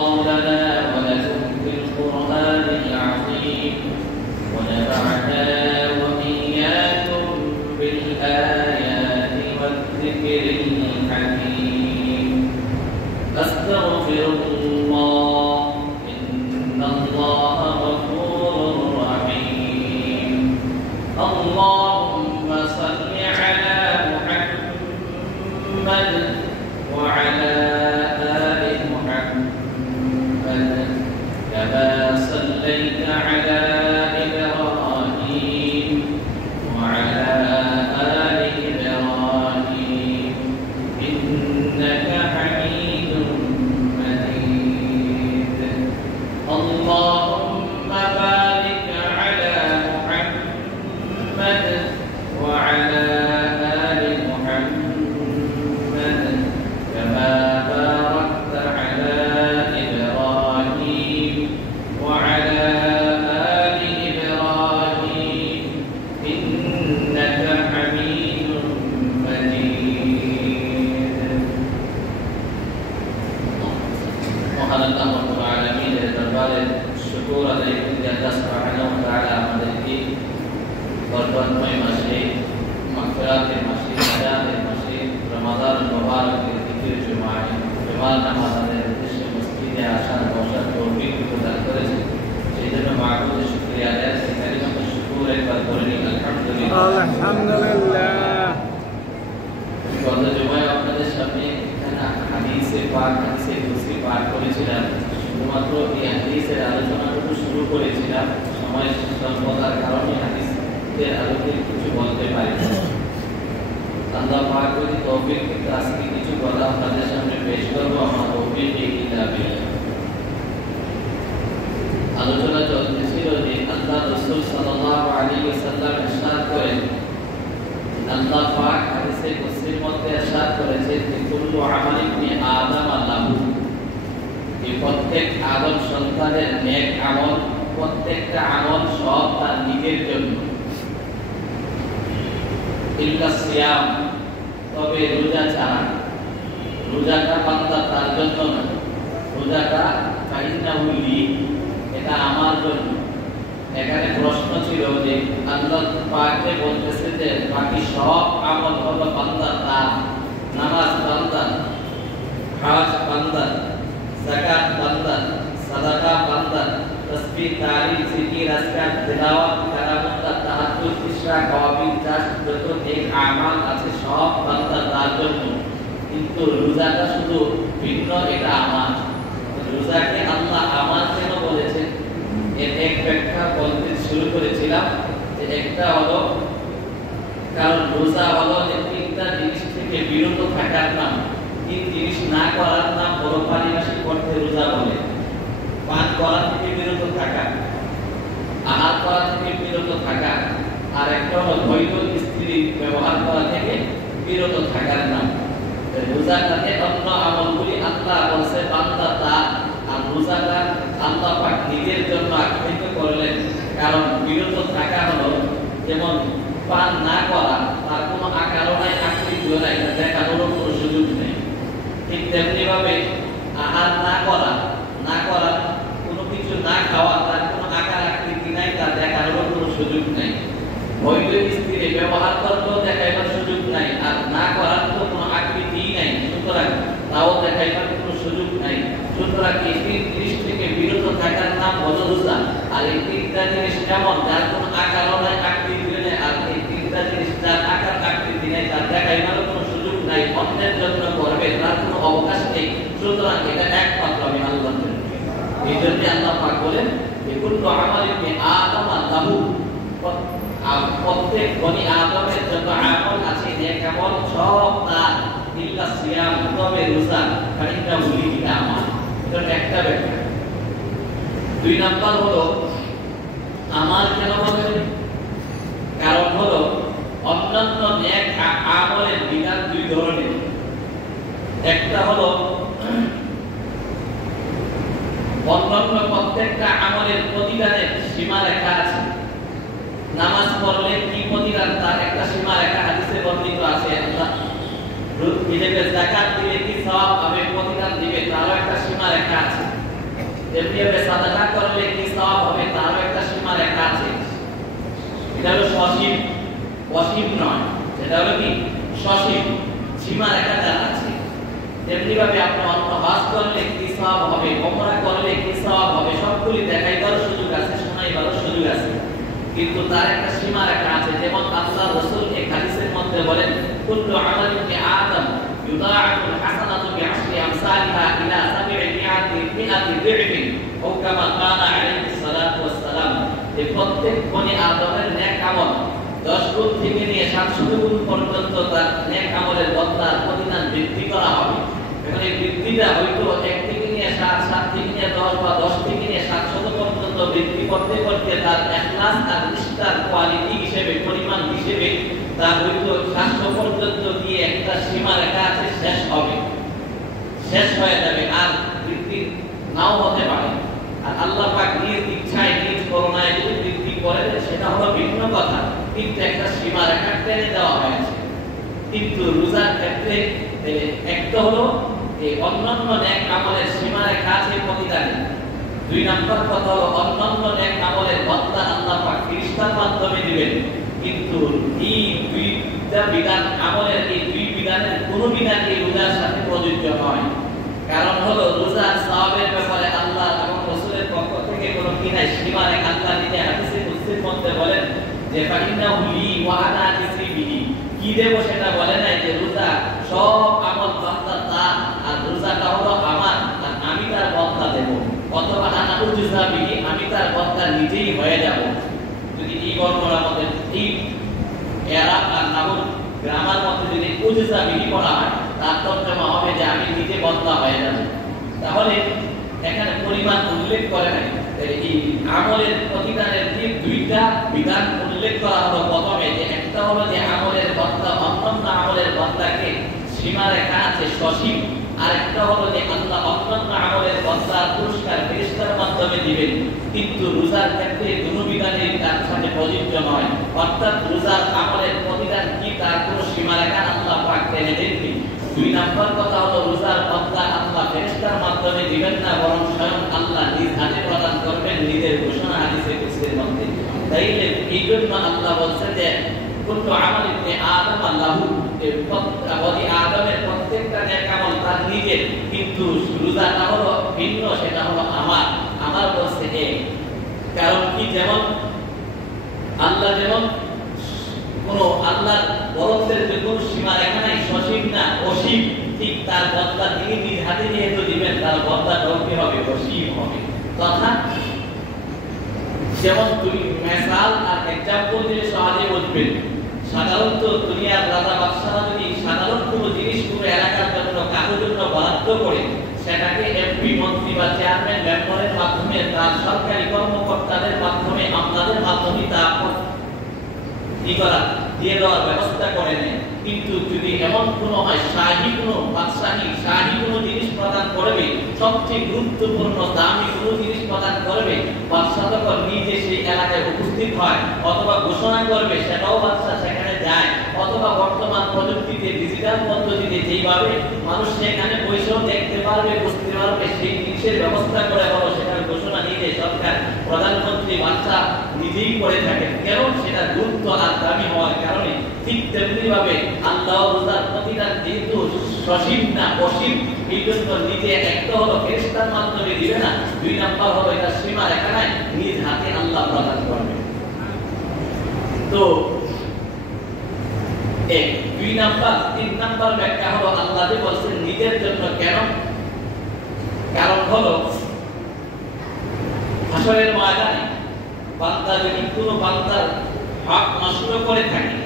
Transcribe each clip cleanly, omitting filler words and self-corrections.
لنا ولكم في القرآن العظيم ونفعنا وإياكم بالآيات والذكر الحكيم. أستغفر الله إن الله غفور رحيم. اللهم صل على محمد وعلى آل محمد كما صليت على إبراهيم وعلى آل إبراهيم إنك حميد مجيد. اللهم بارك على محمد وعلى آل محمد كما باركت على إبراهيم وعلى آل إبراهيم إنك حميد مجيد. মহান আল্লাহ রাব্বুল আলামিনের দরবারে শুকর আদায় করি আল্লাহ সুবহানাহু ওয়া তাআলা আমাদেরকে বরকতময় মাসে মাগফিরাতের মাসে নাজাতের মাসে রমাদান মুবারকের দ্বিতীয় জুমায় জুমার নামাজের উদ্দেশ্যে মসজিদে আসার বসার তৌফিক প্রদান করেছেন। সেই জন্য মাহবুবের শুকরিয়া আদায় করি। কালিমাত শুকর একবার করে নিন আলহামদুলিল্লাহ। আলহামদুলিল্লাহ। গত জুমায় আপনাদের সামনে হাদিসে পাক হাদিসে কুরসি পাঠ করেছিলাম। শুধুমাত্র এই হাদিসের আলোচনাটুকু শুরু করেছিলাম, সময় স্বল্পতার কারণে হাদিসের আলোকে কিছু বলতে পারি। আল্লাহ পাক যদি তৌফিক দিতে আজকে কিছু কথা আপনাদের সামনে পেশ করবো। আমার তৌফিক এই কিতাবে আলোচনা চলতেছিল যে আল্লাহ রাসূল সাল্লাল্লাহু আলাইহি ওয়াসাল্লাম ইরশাদ করেন, আল্লাহ পাক হাদিসে কুরসির মধ্যে ইরশাদ করেছেন যে কুল্লু আমালি ইবনি আদম লাহু, এই প্রত্যেক আদম সন্তানের নেক আমল, প্রত্যেকটা আমল সব তার নিজের জন্য। ইল্লা সিয়াম, তবে রোজা ছাড়া। রোজাটা বান্দা তার জন্য না, রোজাটা ফাইন্নাহু লি, এটা আমার জন্য। এখানে প্রশ্ন ছিল যে আল্লাহ পাক যে বলতেছে যে বাকি সব আমল হলো বান্দার তার, নামাজ বান্দার, হজ বান্দার, যাকাত বান্দার, সাদাকা বান্দার, তাসবিহ তাহলিল জিকির আজকার তিলাওয়াত কারামত তাহাজ্জুদ ইশরাক ওয়াবিল জাস যত নেক আমল আছে সব বান্দার তার জন্য। কিন্তু রোজাটা শুধু ভিন্ন, এটা আমার। রোজাকে আল্লাহ আমার কেন বলেছেন এর এক ব্যাখ্যা বলতে শুরু করেছিলাম যে একটা হলো কারণ রোজা হলো যে তিনটা জিনিস থেকে বিরত থাকার নাম। তিন জিনিস না করার নাম বড় পারিভাষিক অর্থে রোজা বলে। পান করা থেকে বিরত থাকা, আহার করা থেকে বিরত থাকা, আর একটা হলো বৈধ স্ত্রী ব্যবহার করা থেকে বিরত থাকার নাম। রোজাটাকে অন্য আমলগুলি আল্লাহ বলছে বান্দা তার, আর রোজাটা আল্লাহ পাক নিজের জন্য আখ্যায়িত করলেন। কারণ বিরত থাকা হলো যেমন পান না করা, তার কোনো আকারও নাই, আকৃতিও নাই, দেখানোর কোনো সুযোগ নেই। ঠিক তেমনি ভাবে আহার না করা, কোনো কিছু না খাওয়া, তার কোনো আকার আকৃতি নাই, তার দেখানোর কোনো সুযোগ নাই। বৈধ স্ত্রী ব্যবহার করলেও দেখাইবার সুযোগ নাই, আর না করার তো কোনো আকৃতি নাই, সুতরাং তাও দেখাইবার কোনো সুযোগ নাই। সুতরাং এই তিন জিনিস থেকে বিরত থাকার নাম হলো রোজা। আর এই তিনটা জিনিস এমন যার কোনো আকারও নাই, আকৃতিও নাই, আর এই তিনটা জিনিস যার আকার আকৃতি নাই, তার দেখাইবারও কোনো সুযোগ নাই, অন্যের জন্য করবে তার কোনো অবকাশ নেই। সুতরাং এটা একমাত্র আমি আল্লাহর জন্য। এই জন্য আল্লাহ পাক বলেন যে কুল্লু আমালি ইবনি আদম লাহু, প্রত্যেক বনি আদমের যত আমল আছে নেক আমল সব তার, ইল্লা সিয়াম, তবে রোজা ফাইন্নাহু লি, এটা আমার। এটা একটা ব্যাখ্যা। দুই নাম্বার হলো আমার কেন বলেন, কারণ হলো অন্যান্য নেক আমলের বিধান দুই ধরনের। একটা হলো অন্যান্য প্রত্যেকটা আমলের প্রতিদানের সীমারেখা আছে। নামাজ পড়লে কি প্রতিদান তার একটা সীমারেখা হাদিসে বর্ণিত আছে। আল্লাহ নিজেকে যাকাত দিলে কি সওয়াব পাবে, প্রতিদান দিবে, তারও একটা সীমারেখা আছে। যেভাবে সাদাকা করলে কি সওয়াব হবে তার একটা সীমা রেখা আছে। এটা হলো সসীম, অসীম নয়। এটা হলো কি সসীম, সীমা রেখা জানা আছে। যেমনি ভাবে আপনি অন্য হজ করলে কি সওয়াব হবে, ওমরা করলে কি সওয়াব হবে, সবগুলি দেখাইবার সুযোগ আছে, শোনাইবার সুযোগ আছে, কিন্তু তার একটা সীমা রেখা আছে। যেমন আল্লাহ রাসূল এই হাদিসের মধ্যে বলেন, কুল্লু আমালি ইবনি আদম ইউদাআফুল হাসানাতু বিআশরি আমসালিহা ইলা 700 দিরহিন আও কামা কানা আলাইহিস সালাতু ওয়াস সালাম। যে প্রত্যেক বনি আদমের নেক আমল 10 গুণ থেকে নিয়ে 700 গুণ পর্যন্ত তার নেক আমলের বদলার প্রতিদান বৃদ্ধি করা হবে। এখন এই বৃদ্ধিটা হয়তো 1 থেকে নিয়ে 7, 7 থেকে নিয়ে 10 বা 10 থেকে নিয়ে 700 পর্যন্ত বৃদ্ধি করতে করতে তার ইখলাস আর নিষ্ঠার কোয়ালিটি হিসেবে, পরিমাণ হিসেবে তার হয়তো 700 পর্যন্ত গিয়ে একটা সীমা রেখা আছে, শেষ হবে, শেষ হয়ে যাবে, আর বৃদ্ধি নাও হতে পারে। আর আল্লাহ পাক নিজ ইচ্ছায়, নিজ করুণায় যদি বৃদ্ধি করে সেটা হলো ভিন্ন কথা, কিন্তু একটা সীমা রেখা টেনে দেওয়া হয়েছে। কিন্তু রোজার ক্ষেত্রে একটা হলো এই অন্যান্য নেক আমলের সীমা রেখা আছে প্রতিদানে। 2 নম্বর কথা হলো অন্যান্য নেক আমলের বদলা আল্লাহ পাক ফেরেশতার মাধ্যমে দিবেন। কিন্তু এই দুইটা বিধান, আমলের এই দুই বিধানের কোনো বিধান এই রোজার সাথে প্রযোজ্য নয়। কারণ হলো রোজার সওয়াবের ব্যাপারে আল্লাহ এবং রাসূলের পক্ষ থেকে কোনো কি নাই, সীমা রেখা। আল্লাহ নিজে হাদিসে কুদসির মধ্যে বলেন যে ফাইন্নাহু লি ওয়া আনা আজজি বিহি, কি দেব সেটা বলে নাই, যে রোজা সব আমল বান্দা তার, আর রোজাটা হলো আমার, আর আমি তার বদলা দেব, অথবা আনা উজজা বিহি, আমি তার বদলা নিজেই হয়ে যাব। যদি এই বর্ণনার মধ্যে এই এরাব আর নাহুর গ্রামার মধ্যে যদি উজজা বিহি করা হয়, তার তর্জমা হবে যে আমি নিজে বদলা হয়ে যাব। তাহলে এখানে পরিমাণ উল্লেখ করে নাই। এই আমলের প্রতিদানের যে দুইটা বিধান উল্লেখ করা হলো প্রথমে, যে একটা হলো যে আমলের বদলা অন্যান্য আমলের বদলাকে সীমা রেখা আছে, সসীম, আর একটা হলো যে আল্লাহ অন্যান্য আমলের বদলা পুরস্কার ফেরেশতার মাধ্যমে দিবেন। কিন্তু রোজার ক্ষেত্রে কোনো বিধানই তার সাথে প্রযোজ্য নয়, অর্থাৎ রোজার আমলের প্রতিদান কি তার কোনো সীমা রেখা আল্লাহ পাক টেনে দেননি। 2 নম্বর কথা হলো রোজার বদলা আল্লাহ ফেরেশতার মাধ্যমে দিবেন না, বরং স্বয়ং আল্লাহ নিজ হাতে প্রদান করবেন, নিজের ঘোষণা হাদিসে কুদসির মধ্যে। তাইলে এই জন্য আল্লাহ বলছেন যে কুল্লু আমাল ইবনি আদম লাহু, বনি আদমের প্রত্যেকটা নেক আমল তার নিজের, কিন্তু রোজাটা হলো ভিন্ন, সেটা হলো আমার। আমার বলছে এক কারণ কি, যেমন আল্লাহ যেমন কোনো আল্লাহর বরকতের যে কোনো সীমা রেখা নাই, সসীম না অসীম, ঠিক তার বদলা তিনি নিজ হাতে যেহেতু দিবেন, তার বদলাটাও কি হবে, অসীম হবে। তথা যেমন তুমি মেসাল আর এক্সাম্পল দিলে সহজে বুঝবেন। সাধারণত দুনিয়ার রাজা বাদশাহরা যদি সাধারণ কোনো জিনিস কোনো এলাকার জন্য কারোর জন্য বরাদ্দ করে, সেটাকে এমপি, মন্ত্রী বা চেয়ারম্যান, মেম্বারের মাধ্যমে, তার সরকারি কর্মকর্তাদের মাধ্যমে, আমলাদের মাধ্যমে তা দিয়ে দেওয়ার ব্যবস্থা করে নেয়। কিন্তু যদি এমন কোনো হয় শাহী কোনো বাদশাহী শাহী কোনো জিনিস প্রদান করবে, সবচেয়ে গুরুত্বপূর্ণ দামি কোনো জিনিস প্রদান করবে, বাদশাহ তখন নিজে সেই এলাকায় উপস্থিত হয়, অথবা ঘোষণা করবে, সেটাও বাদশাহ সেখানে যায়, অথবা বর্তমান প্রযুক্তিতে ডিজিটাল পদ্ধতিতে যেইভাবে মানুষ সেখানে বসেও দেখতে পারবে, বুঝতে পারবে, সেই জিনিসের ব্যবস্থা করে হলো সেখানে ঘোষণা নিজে সরকার, প্রধানমন্ত্রী, বাদশাহ নিজেই করে থাকেন। কেন? সেটা গুরুত্ব আর দামি হওয়ার কারণে। ঠিক তেমনি ভাবে আল্লাহ রোজার প্রতিদান যেহেতু সসীম না অসীম, এই জন্য নিজে একটা হলো ফেরেশতার মাধ্যমে দিবে না, 2 নাম্বার হলো এটা সীমা রেখা নাই, নিজ হাতে আল্লাহ প্রদান করবে। তো 2 নাম্বার। 3 নাম্বার ব্যাখ্যা হলো আল্লাহ যে বলছেন নিজের জন্য। কেন? কারণ হলো হাসরের ময়দানে বান্দা যদি কোনো বান্দার হক নষ্ট করে থাকে,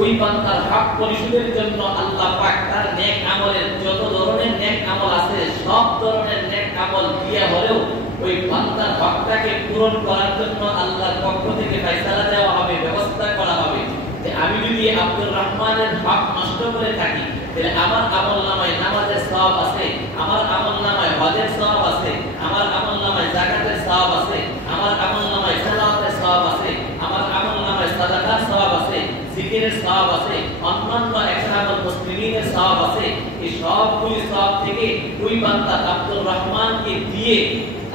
ওই বান্দার হক পরিশোধের জন্য আল্লাহ পাক তার নেক আমলের যত ধরনের নেক আমল আছে, সব ধরনের নেক আমল দিয়ে হলেও ওই বান্দার হকটাকে পূরণ করার জন্য আল্লাহর পক্ষ থেকে ফয়সালা দেওয়া হবে, ব্যবস্থা করা হবে। যে আমি যদি আব্দুর রহমানের হক নষ্ট করে থাকি, তাহলে আমার আমলনামায় নামাজের সওয়াব আছে, আমার আমলনামায় হজের সওয়াব আছে, আমার আমলনামায় যাকাতের সওয়াব আছে, আমার আমলনামায় সালাতের সওয়াব আছে, আমার আমলনামায় সাদাকার সওয়াব আছে, জিকিরের সওয়াব আছে, অন্যান্য ইকরামুল মুসলিমিনের সওয়াব আছে। এই সবগুলি সওয়াব থেকে ওই ওই বান্দা আব্দুর রহমানকে দিয়ে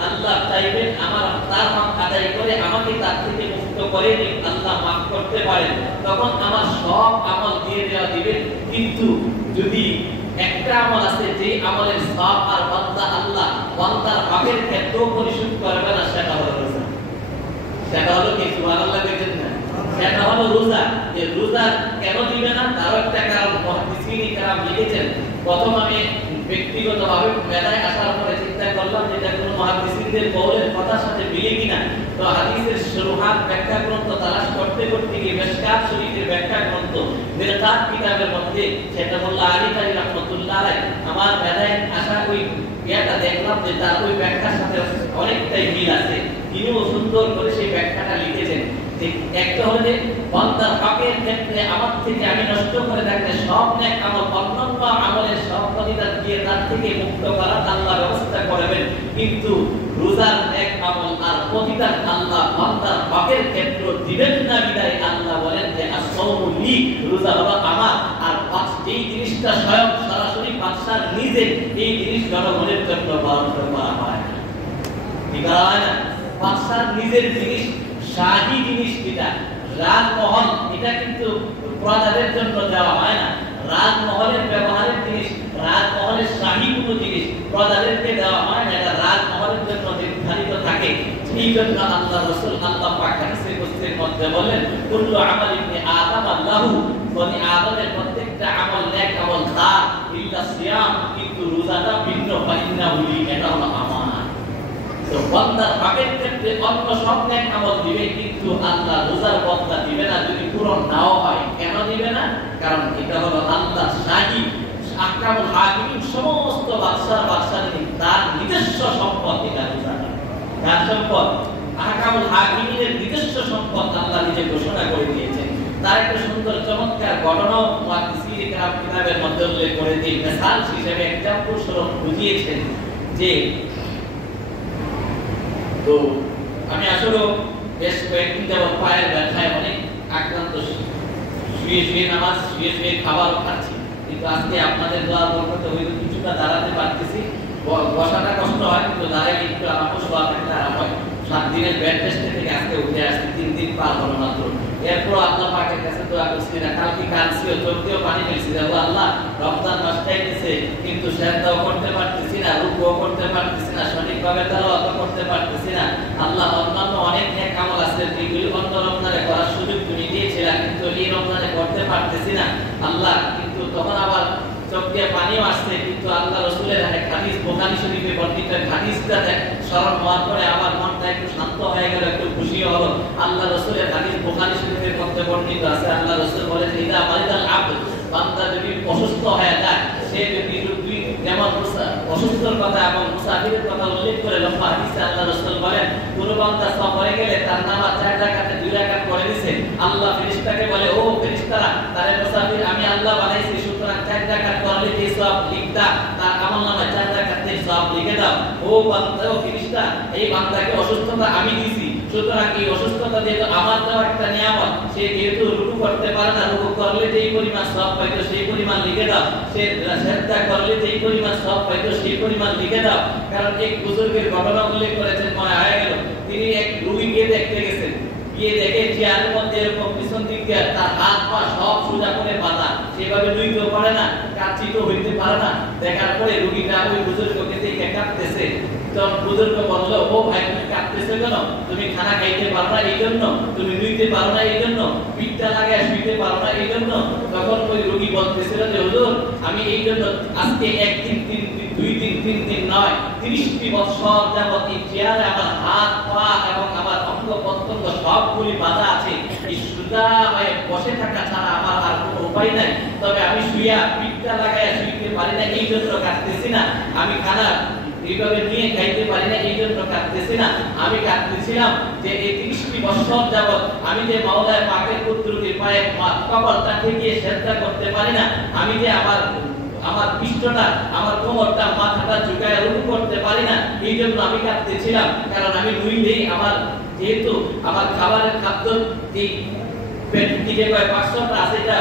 আল্লাহ চাইবেন আমার তার হক আদায় করে আমাকে তার থেকে মুক্ত করে আল্লাহ মাফ করতে পারেন, তখন আমার সব আমল দিয়ে দেওয়া দিবেন। কিন্তু যদি একটা আমল আছে যে আমলের সব আর বান্দা আল্লাহ বান্দার পাপের ক্ষেত্রেও পরিশোধ করবে না, সেটা হলো রোজা। সেটা হলো কি? সুবহানাল্লাহ বলেন না? সেটা হলো রোজা। এই রোজা কেন দিবে না তার একটা কারণ মুহাদ্দিসিন کرام লিখেছেন। প্রথম আমি ব্যক্তিগতভাবে মেলায় আসার পরে চিন্তা করলাম যে এটা কোন মুহাদ্দিসিনদের কওলের কথার সাথে মিলে কিনা। তো হাদিসের শুরুহাত ব্যাখ্যা গ্রন্থ তালাশ করতে করতে গিয়ে মিশকাত শরীফের ব্যাখ্যা গ্রন্থ মিরকাত কিতাবের মধ্যে সেটা মোল্লা আলী কারি রাহমাতুল্লাহ আলাইহি আমার মেলায় আসা ওই ইয়াটা দেখলাম যে তার ওই ব্যাখ্যার সাথে অনেকটাই মিল আছে। তিনিও সুন্দর করে সেই ব্যাখ্যাটা লিখেছেন যে একটা হলো যে বান্দার পাপের ক্ষেত্রে আমার থেকে আমি নষ্ট করে থাকলে সব নেক আমল অন্যান্য আমলের সব প্রতিদান দিয়ে তার থেকে মুক্ত করার আল্লাহ ব্যবস্থা করবেন, কিন্তু রোজার নেক আমল আর প্রতিদান আল্লাহ বান্দার পাপের ক্ষেত্রে দিবেন না। বিদায় আল্লাহ বলেন যে আস-সাওমু লি, রোজা হলো আমার। আর এই জিনিসটা স্বয়ং সরাসরি বাদশাহ নিজে এই জিনিস জনগণের জন্য বরাদ্দ করা হয়। ঠিক আছে? বাদশাহ নিজের জিনিস, শাহী জিনিস, যেটা রাজমহল, এটা কিন্তু প্রজাদের জন্য দেওয়া হয় না। রাজমহলের ব্যবহারের জিনিস, রাজমহলের শাহী কোনো জিনিস প্রজাদেরকে দেওয়া হয় না, এটা রাজমহলের জন্য নির্ধারিত থাকে। এই জন্য আল্লাহ রাসূল আল্লাহ পাক হাদিসে কুদসির মধ্যে বলেন কুল্লু আমাল ইবনে আদম আল্লাহু, বনি আদমের প্রত্যেকটা আমল নেক আমল তার, ইল্লা সিয়াম, কিন্তু রোজাটা ভিন্ন, ফাইন্নাহু লি, এটা হলো আমার। তো বান্দার পাপের ক্ষেত্রে অন্য সব নেক আমল দিবে, কিন্তু আল্লাহ রোজার বদলা দিবে না যদি পূরণ নাও হয়। কেন দিবে না? কারণ এটা হলো আল্লাহ শাহী আহকামুল হাকিম, সমস্ত বাদশাহী তার নিজস্ব সম্পদ। এটা রোজা তার সম্পদ, আহকামুল হাকিমের নিজস্ব সম্পদ আল্লাহ নিজে ঘোষণা করে দিয়েছেন। তার একটা সুন্দর চমৎকার ঘটনাও মুহাদ্দিসিন کرام কিতাবের মধ্যে উল্লেখ করে দিয়ে মিসাল হিসেবে এক্সাম্পল স্বরূপ বুঝিয়েছেন যে, তো আমি আসলে বেশ কয়েকদিন যাবত পায়ের ব্যথায় অনেক আক্রান্ত, শুয়ে শুয়ে নামাজ, শুয়ে শুয়ে খাবার খাচ্ছি, কিন্তু আজকে আপনাদের দোয়ার বরকতে হয়তো কিছুটা দাঁড়াতে পারতেছি। বসাটা কষ্ট হয়, কিন্তু দাঁড়াইলে একটু আরাম, শোয়া থাকলে আরাম হয়। 7 দিনের বেড রেস্ট থেকে আজকে উঠে আসছি, 3 দিন পার হলো মাত্র। এরপর আল্লাহ পাকের কাছে দোয়া করছি না, কালকে কাঁদছিও, চোখ দিয়েও পানি ফেলছি, দেখো আল্লাহ রমজান মাসটাই গেছে, কিন্তু সেজদাও করতে পারতেছি না, রুকুও করতে পারতেছি না, সঠিকভাবে তেলাওয়াত করতে পারতেছি না। আল্লাহ অন্যান্য অনেক নেক আমল আছে যেগুলি অন্য রমজানে করার সুযোগ তুমি দিয়েছিলা, কিন্তু এই রমজানে করতে পারতেছি না আল্লাহ। কিন্তু তখন আবার চোখ দিয়ে পানিও আসছে, কিন্তু আল্লাহ রাসূলের এক হাদিস বুখারী শরীফে বর্ণিত হাদিসটা স্মরণ হওয়ার পরে আমার মনটা একটু শান্ত হয়ে গেল, একটু খুশি হলো। আল্লাহ রাসূলের হাদিস বুখারী শরীফের মধ্যে বর্ণিত আছে, আল্লাহ রাসূল বলেন ইদা মারিদাল আবদ, বান্দা যদি অসুস্থ হয়ে যায়, সে যদি যেমন অসুস্থর কথা এবং মুসাফিরের কথা উল্লেখ করে লম্বা হাদিসে আল্লাহ রাসূল বলেন কোন বান্দা সফরে গেলে তার নামাজ 4 রাকাতে 2 রাকাত পড়ে দিয়েছে, আল্লাহ ফেরেশতাকে বলে ও ফেরেশতারা, তারে মুসাফির আমি আল্লাহ বানাইছি, সুতরাং 4 রাকাত পড়লে যে সওয়াব লিখতা তার আমলনামায় 4 রাকাতে সওয়াব লিখে দাও। ও বান্দা, ও ফেরেশতা, এই বান্দাকে অসুস্থতা আমি দিয়েছি, সুতরাং এই অসুস্থতা যেহেতু আমার দেওয়া একটা নিয়ামত, সে যেহেতু রুকু করতে পারে না, রুকু করলে যেই পরিমাণ সওয়াব পাইতো সেই পরিমাণ লিখে দাও, সে সিজদা করলে যেই পরিমাণ সওয়াব পাইতো সেই পরিমাণ লিখে দাও। কারণ এক বুজুর্গের ঘটনা উল্লেখ করেছেন, মনে হয়ে গেল, তিনি এক রোগীকে দেখতে গেছেন, গিয়ে দেখে চেয়ারের মধ্যে এরকম পিছন দিক দিয়ে তার হাত পা সব সোজা করে বাঁধা, সেভাবে লুইতেও পারে না, কাচ্চিতেও হইতে পারে না। দেখার পরে রোগীটা ওই বুজুর্গকে দেখে কাঁদতেছে। তখন বুজুর্গ বলল, ও ভাই তুমি কাঁদতেছো কেন? তুমি খানা খাইতে পারো না এই জন্য, তুমি নুইতে পারো না এই জন্য, পিঠটা লাগায় শুইতে পারো না এই জন্য। তখন ওই রোগী বলতেছিল যে হুজুর, আমি এই জন্য আজকে 1 দিন 3 দিন 2 দিন 3 দিন নয় 30টি বছর যাবত এই চেয়ারে আমার হাত পা এবং আমার অঙ্গ প্রত্যঙ্গ সবগুলি বাঁধা আছে, এই সোজা হয়ে বসে থাকা ছাড়া আমার আর কোনো উপায় নাই। তবে আমি শুইয়া পিঠটা লাগায় শুইতে পারি না এই জন্য কাঁদতেছি না, আমি খানা এইভাবে নিয়ে খাইতে পারি না এই জন্য কাঁদতেছি না, আমি কাঁদতেছিলাম যে এই 30টি বছর যাবত আমি যে মাওলানা পাকের পুত্রকে পায়ে কবরটা ঠেকিয়ে সিজদা করতে পারি না, আমি যে আমার পৃষ্ঠটা, আমার কোমরটা, মাথাটা ঝুঁকায় রুকু করতে পারি না, এই জন্য আমি কাঁদতেছিলাম। কারণ আমি নুইলেই আমার, যেহেতু আমার খাবারের খাদ্য যে পেট দিকে পাঁচশোটা আছে, এটা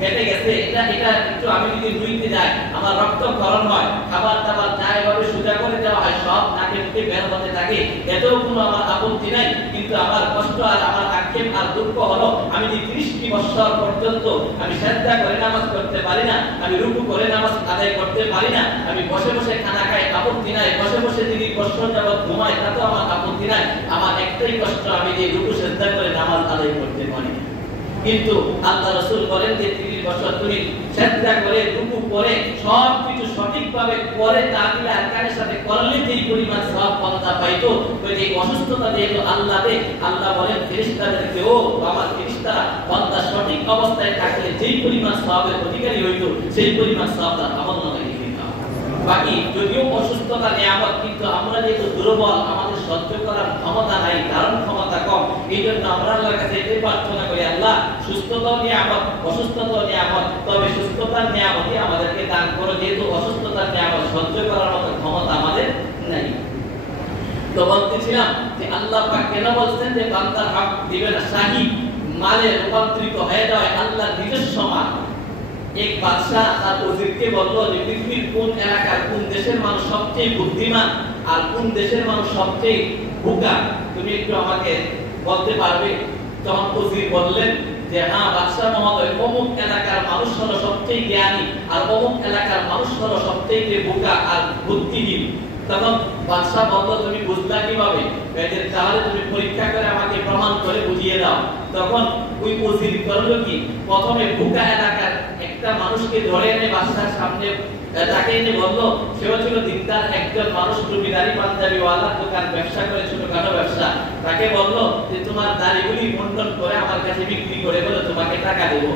কেটে গেছে, এটা একটু আমি যদি ধুইতে যাই আমার রক্ত ক্ষরণ হয়, খাবার দাবার যা এভাবে সোজা করে দেওয়া হয় সব নাকে মুখে বের হতে থাকে, এতেও কোনো আমার আপত্তি নাই। কিন্তু আমার কষ্ট আর আমার আক্ষেপ আর দুঃখ হলো আমি যে 30টি বছর পর্যন্ত আমি সিজদা করে নামাজ পড়তে পারি না, আমি রুকু করে নামাজ আদায় করতে পারি না, আমি বসে বসে খানা খাই, আপত্তি নাই, বসে বসে 30 বছর যাবত ঘুমাই, তাতেও আমার আপত্তি নাই। আমার একটাই কষ্ট, আমি যে রুকু সিজদা করে নামাজ আদায় করতে পারি না। কিন্তু আল্লাহ রাসূল বলেন যে 30 বছর তুমি সিজদা করে রুকু করে সবকিছু সঠিকভাবে করে তাকবীর আরকানের সাথে করলে যেই পরিমাণ সওয়াব বান্দা পাইতো, ওই যে অসুস্থতা যেহেতু আল্লাহ বলেন ফেরেশতাদেরকে, ও আমার ফেরেশতারা বান্দা সঠিক অবস্থায় থাকলে যেই পরিমাণ সওয়াবের অধিকারী হইতো সেই পরিমাণ সওয়াব তার আমলনামায় লিখে দিতাম। বাকি যদিও অসুস্থতা নিয়ামত, কিন্তু আমরা যেহেতু দুর্বল, আমাদের সহ্য করার ক্ষমতা নাই, ধারণ ক্ষমতা কম, এই জন্য আমরা আল্লাহর কাছে এটাই প্রার্থনা করি, আল্লাহ সুস্থতাও নিয়ামত, অসুস্থতাও নিয়ামত, তবে সুস্থতার নিয়ামতই আমাদেরকে দান করো, যেহেতু অসুস্থতার নিয়ামত সহ্য করার মতো ক্ষমতা আমাদের নাই। তো বলতেছিলাম যে আল্লাহ পাক কেন বলছেন যে বান্দার হক দিবেন না, শাহী মালে রূপান্তরিত হয়ে যায় আল্লাহর নিজস্ব মাল। এক বাদশা তার ওজিরকে বলল যে পৃথিবীর কোন এলাকার কোন দেশের মানুষ সবচেয়ে বুদ্ধিমান আর কোন দেশের মানুষ সবচেয়ে বোকা, তুমি একটু আমাকে বলতে পারবে? তখন ওজির বললেন যে হ্যাঁ বাদশা মহোদয়, অমুক এলাকার মানুষ হলো সবচেয়ে জ্ঞানী আর অমুক এলাকার মানুষ হলো সবচেয়ে বোকা আর বুদ্ধিহীন। তখন বাদশা বলল তুমি বুঝলা কিভাবে? তাহলে তুমি পরীক্ষা করে আমাকে প্রমাণ করে বুঝিয়ে দাও। তখন ওই ওজির করলো কি, প্রথমে বোকা এলাকার একটা মানুষকে ধরে এনে বাদশার সামনে তাকে এনে বলল, সেও ছিল দিনদার একজন মানুষ, টুপিদারি পাঞ্জাবি ওয়ালা, দোকান ব্যবসা করে, ছোটখাটো ব্যবসা। তাকে বলল যে তোমার দাড়িগুলি মুন্ডন করে আমার কাছে বিক্রি করে বলে তোমাকে টাকা দেবো।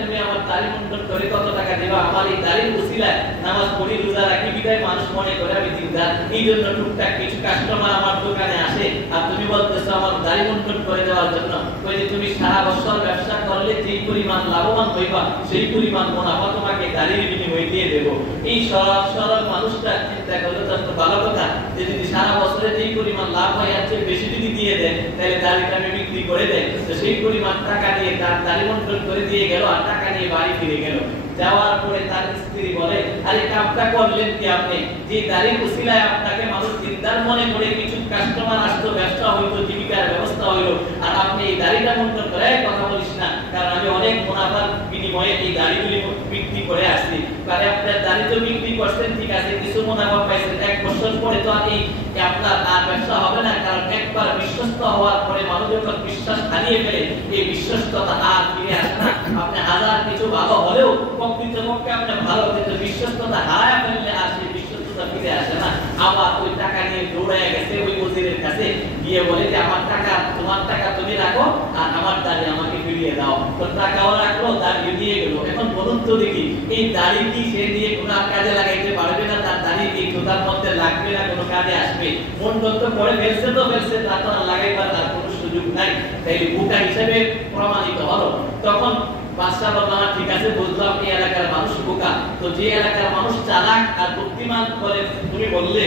তুমি আমার দাড়ি মুন্ডন করে কত টাকা দেবা? আমার এই দাড়ির উসিলায় নামাজ পড়ি, রোজা রাখি, বিদায় মানুষ মনে করে আমি দিনদার, এই জন্য টুকটাক কিছু কাস্টমার আমার দোকানে আসে, আর তুমি বলতেছো আমার দাড়ি মুন্ডন করে দেওয়ার জন্য। ওই যে তুমি সারা বছর ব্যবসা করলে যেই পরিমাণ লাভবান হইবা সেই পরিমাণ মুনাফা তোমাকে দাড়ির বিনিময়ে দিয়ে দেবো। এই সরল মানুষটা চিন্তা করলে তো ভালো কথা, যে যদি সারা বছরে যেই পরিমাণ লাভ হয় এর চেয়ে বেশি যদি দিয়ে দেয় তাহলে দাড়িটা আমি বিক্রি করে দেয়, তো সেই পরিমাণ টাকা দিয়ে তার দাড়ি মুন্ডন করে দিয়ে গেল আর টাকা নিয়ে বাড়ি ফিরে গেল। যাওয়ার পরে তার স্ত্রী বলে, আরে কামটা করলেন কি আপনি? যে দাড়ির উসিলায় আপনাকে মানুষ দিনদার মনে করে কিছু কাস্টমার আসতো, ব্যবসা হইতো, জীবিকার ব্যবস্থা হইলো, আর আপনি এই দাড়িটা মুন্ডন করে কথা বলিস না, কারণ আমি অনেক মুনাফার বিনিময়ে এই দাড়িগুলি বিক্রি করে আসছি। কারণ আপনার দাড়ি তো বিক্রি করছেন ঠিক আছে, কিছু মুনাফা পাইছেন, 1 বছর পরে তো এই আপনার আর ব্যবসা হবে না, কারণ একবার বিশ্বস্ত হওয়ার পরে মানুষ যখন বিশ্বাস হারিয়ে ফেলে এই বিশ্বস্ততা আর ফিরে আসে না। আপনি হাজার কিছু ভালো হলেও প্রকৃতপক্ষে আপনি ভালো, কিন্তু বিশ্বস্ততা হারায় ফেললে আর সেই বিশ্বস্ততা ফিরে আসে না। আবার ওই টাকা নিয়ে দৌড়ায় গেছে ওই ওজিরের কাছে, গিয়ে বলে যে আমার টাকা, তোমার টাকা তুমি রাখো আর আমার দাড়ি আমাকে ফিরিয়ে দাও। তো টাকাও রাখলো, দাড়ি দিয়ে গেল। এখন বলুন তো দেখি, এই দাড়ি কি সে দিয়ে কোনো কাজে লাগাইতে পারবে না? তার দাড়ি কি কোথার মধ্যে লাগবে না, কোনো কাজে আসবে? মন্ডল তো করে ফেলছে, তো ফেলছে, তার তো লাগাইবার তার কোনো সুযোগ নাই, তাই বোকা হিসেবে প্রমাণিত হলো। তখন বাদশা বলল, ঠিক আছে বুঝলাম এই এলাকার মানুষ বোকা, তো যে এলাকার মানুষ চালাক আর বুদ্ধিমান বলে তুমি বললে,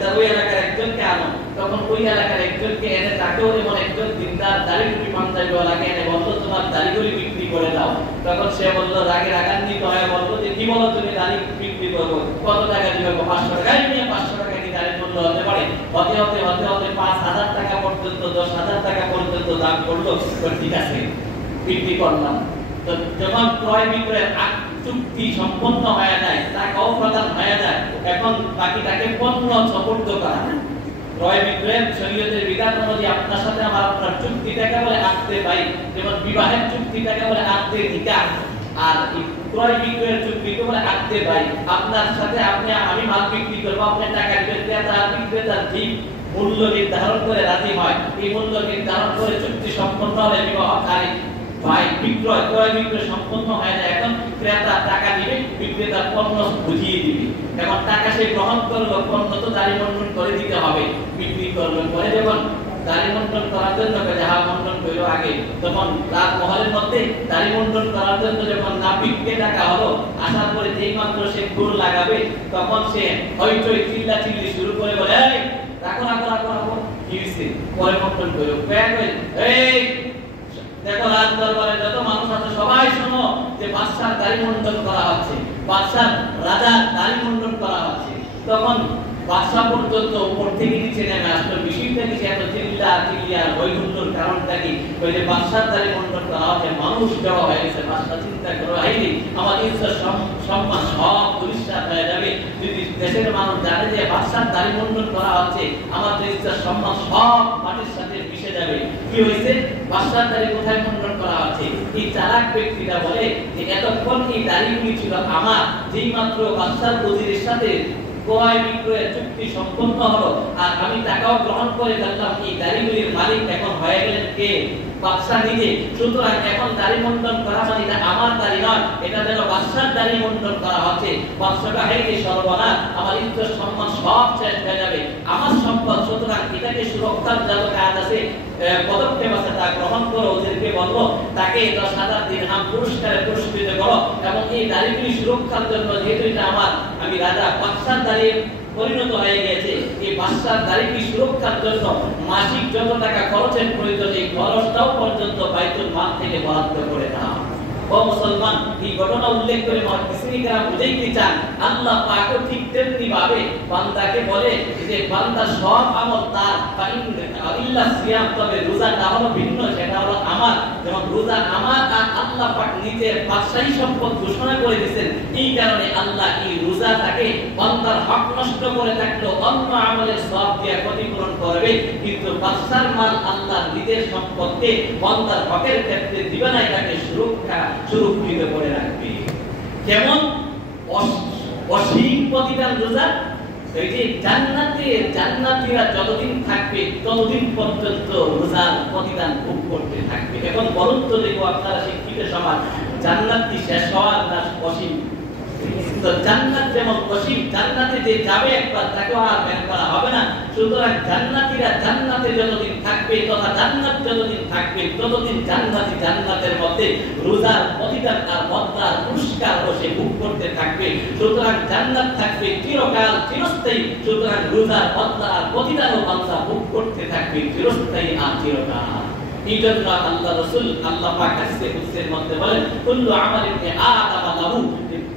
তার ওই এলাকার একজনকে আনো। তখন ওই এলাকার একজনকে এনে তাকেও এমন একজন দিনদার দাড়ি টুপি পাঞ্জাবিওয়ালাকে এনে বলল তোমার দাড়িগুলি বিক্রি করে দাও। তখন সে বলল, রাগে রাগান্বিত হয়ে বলল যে কি বলো তুমি, দাড়ি বিক্রি করবো, কত টাকা দিবে? 500 টাকা। নিয়ে 500 টাকা কি দাড়ির মূল্য হতে পারে? হতে হতে 5,000 টাকা পর্যন্ত, 10,000 টাকা পর্যন্ত দাম করলো। ঠিক আছে বিক্রি করলাম। তো যখন ক্রয় বিক্রয়ের চুক্তি সম্পন্ন হয়ে যায়, টাকাও প্রদান হয়ে যায়, এখন বাকিটাকে পণ্য সুপর্দ করা। ক্রয় বিক্রয়ের শরীয়তের বিধান অনুযায়ী আপনার সাথে আপনার চুক্তিটাকে বলে আকদে বাই, যেমন বিবাহের চুক্তিটাকে বলে আকদে নিকাহ, আর ক্রয় বিক্রয়ের চুক্তিকে বলে আকদে বাই। আপনার সাথে আমি মাল বিক্রি করবো, আপনি টাকা দিবেন, ক্রেতা আর বিক্রেতার ঠিক মূল্য নির্ধারণ করে রাজি হয়, এই মূল্য নির্ধারণ করে চুক্তি সম্পন্ন হলে বিবাহকারী ক্রয় বিক্রয় সম্পন্ন হয়ে যায়। এখন ক্রেতা টাকা দিবে, বিক্রেতা পণ্য বুঝিয়ে দিবে। এখন টাকা সে গ্রহণ করলো, পণ্য তো দাড়ি মুন্ডন করে দিতে হবে। বিক্রি করলো পরে যখন দাড়ি মুন্ডন করার জন্য যাহা মুন্ডন করলো আগে, তখন রাত মহলের মধ্যে দাড়ি মুন্ডন করার জন্য যখন নাপিতকে ডাকা হলো, আসার পরে যেই মাত্র সে ঘুর লাগাবে, তখন সে হইচই চিল্লা চিল্লি শুরু করে বলে, এই রাখো রাখো রাখো রাখো, কি হয়েছে? পরে মুন্ডন করলো, এই দেখো রাজ দরবারে যত মানুষ আছে সবাই শোনো, যে বাদশার দাড়ি মন্ডন করা হচ্ছে, বাদশার রাজার দাড়ি মন্ডন করা হচ্ছে, তখন বাদশা পর্যন্ত উপর থেকে নিচে নেমে আসলো। বিষয়টা কি এত চিল্লার বৈগুণ্যর কারণটা কি? ওই যে বাদশার দাড়ি মন্ডন করা হচ্ছে, মানুষ জড়ো হয়ে গেছে। বাদশা চিন্তা করো, হাইরে আমার ইজ্জত সম্মান সব পরিষ্কার হয়ে যাবে যদি দেশের মানুষ জানে যে বাদশার দাড়ি মন্ডন করা হচ্ছে, আমার ইজ্জত সম্মান সব মাটির সাথে মিশে যাবে। কি হয়েছে? বাদশার দাড়ি কোথায় মন্ডন করা হচ্ছে? এই চালাক ব্যক্তিরা বলে যে এতক্ষণ এই দাড়িগুলি ছিল আমার, যেই মাত্র বাদশার ওজিরের সাথে ক্রয় বিক্রয়ের চুক্তি সম্পন্ন হলো আর আমি টাকাও গ্রহণ করে ফেললাম, এই দাড়িগুলির মালিক এখন হয়ে গেলেন কে? বাদশা নিজে। সুতরাং এখন দাড়ি মন্ডন করা মানে এটা আমার দাড়ি নয়, এটা যেন বাদশার দাড়ি মন্ডন করা হচ্ছে। বাদশাটা হেরে সর্বনাশ, আমার ইজ্জত সম্মান সব শেষ হয়ে যাবে, আমার সম্পদ। সুতরাং এটাকে সুরক্ষার যত কাজ আছে, পদক্ষেপ আছে, তা গ্রহণ করো। ওদেরকে বলবো তাকে 10,000 দিরহাম পুরস্কারে পুরস্কৃত করো এবং এই দাড়িগুলি সুরক্ষার জন্য, যেহেতু এটা আমার, আমি রাজা, বাদশার দাড়ি পরিণত হয়ে গেছে, এই বাদশার দাড়িটি সুরক্ষার জন্য মাসিক যত টাকা খরচের প্রয়োজন, এই খরচটাও পর্যন্ত বাইতুল মাল থেকে বরাদ্দ করে দাও। ও মুসলমান, এই ঘটনা উল্লেখ করে মুহাদ্দিসিনরা বুঝাইতে চান আল্লাহ পাকও ঠিক তেমনি ভাবে বান্দাকে বলে যে বান্দা সব আমল তার, ইল্লা সিয়াম, তবে রোজাটা হলো ভিন্ন, সেটা হলো আমার। যেমন রোজা আমার, আর আল্লাহ পাক নিজের বাদশাহী সম্পদ ঘোষণা করে দিয়েছেন। এই কারণে আল্লাহ এই রোজাটাকে বান্দার হক নষ্ট করে থাকলেও অন্য আমলের সওয়াব দিয়ে ক্ষতিপূরণ করবে, কিন্তু বাদশার মাল আল্লাহ নিজের সম্পদকে বান্দার হকের ক্ষেত্রে দিবে না, এটাকে সুরক্ষিত করে রাখবে। যেমন অসীম প্রতিদান রোজা, এই যে জান্নাতীরা যতদিন থাকবে ততদিন পর্যন্ত রোজার প্রতিদান ভোগ করতে থাকবে। এখন বলুন তো দেখো আপনারা শিক্ষিত সমাজ, জান্নাত কি শেষ হওয়ার না অসীম? তো জান্নাত যেমন অসীম, জান্নাতে যে যাবে একবার তাকে আর বের করা হবে না। সুতরাং জান্নাতীরা জান্নাতে যতদিন থাকবে, তথা জান্নাত যতদিন থাকবে ততদিন জান্নাতের মধ্যে রোজার প্রতিদান আর বদলার পুরস্কার বসে ভোগ করতে থাকবে। সুতরাং জান্নাত থাকবে চিরকাল, চিরস্থায়ী। সুতরাং রোজার বদলা আর প্রতিদানও বান্দা ভোগ করতে থাকবে চিরস্থায়ী আর চিরকাল। এই জন্য আল্লাহ রাসূল আল্লাহ পাক হাদিসে কুদসির মধ্যে বলেন, কুল্লু আমালি ইবনে আদম লাহু,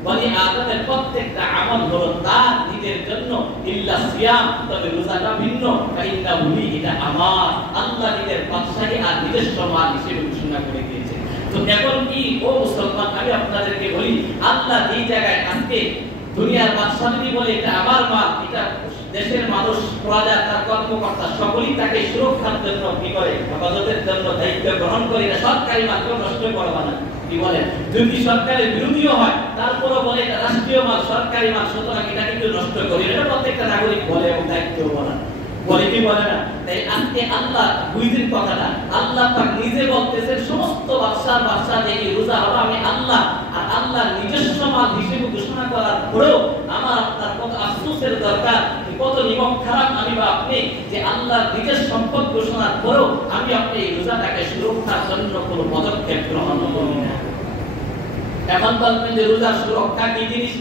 বনি আদমের প্রত্যেকটা আমল হলো তার নিজের জন্য, ইল্লা সিয়াম, তবে রোজাটা ভিন্ন, কাইন্না হুলি, এটা আমার। আল্লাহ নিজের বাদশাহী আর নিজস্ব মাল হিসেবে ঘোষণা করে দিয়েছেন। তো এখন কি ও মুসলমান, আমি আপনাদেরকে বলি, আল্লাহ এই জায়গায় আজকে দুনিয়ার বাদশাহ যদি বলে এটা আমার মাল, এটা দেশের মানুষ, প্রজা, তার কর্মকর্তা সকলেই তাকে সুরক্ষার জন্য কি করে, হেফাজতের জন্য দায়িত্ব গ্রহণ করে। এটা সরকারি মাল, কেউ নষ্ট করবে না। কি বলেন? যদি সরকারের বিরোধীও হয় তারপরও বলে এটা রাষ্ট্রীয় মাল, সরকারি মাল, সুতরাং এটা কিন্তু নষ্ট করি। এটা প্রত্যেকটা নাগরিক বলে এবং দায়িত্ব বলে, বলে কি বলে না? তাই আজকে আল্লাহ বুঝেন কথাটা, আল্লাহ পাক নিজে বলতেছেন সমস্ত বাদশা যে এই রোজা হলো আমি আল্লাহ, আর আল্লাহ নিজস্ব মাল হিসেবে ঘোষণা করার পরেও আমার আপনার কত আফসোসের দরকার, কত নিমক খারাপ আমি বা আপনি, যে আল্লাহ নিজের সম্পদ ঘোষণার পরেও আমি আপনি এই রোজাটাকে সুরক্ষার জন্য কোনো পদক্ষেপ গ্রহণ করি না। এখন বলবেন যে রোজার সুরক্ষা কি জিনিস?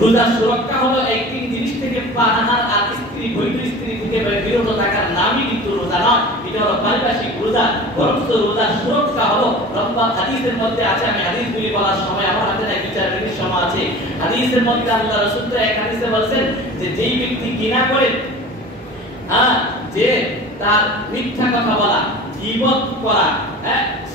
রোজার সুরক্ষা হলো একটি জিনিস থেকে পানাহার আর স্ত্রী, বৈধ স্ত্রী থেকে বিরত থাকার নামই কিন্তু রোজা নয়, এটা হলো পারিপার্শ্বিক রোজা। বরং রোজার সুরক্ষা হলো রব্বা হাদিসের মধ্যে আছে, আমি হাদিসগুলি বলার সময় আমার হাতে না 2-4 মিনিট সময় আছে। হাদিসের মধ্যে আল্লাহ রাসূল তো এক হাদিসে বলেছেন যে যেই ব্যক্তি কিনা করে, যে তার মিথ্যা কথা বলা, গীবত করা,